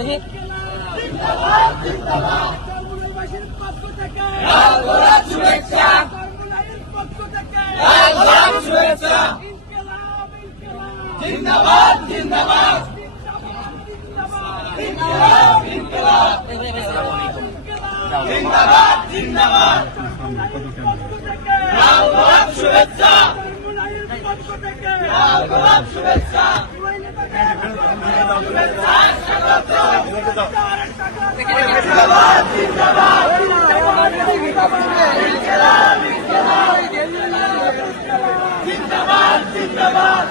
দেখি জিন্দাবাদ জিন্দাবাদ জিন্দাবাদ জিন্দাবাদ লাল গোলাপ শুভেচ্ছা লাল গোলাপ শুভেচ্ছা জিন্দাবাদ জিন্দাবাদ জিন্দাবাদ জিন্দাবাদ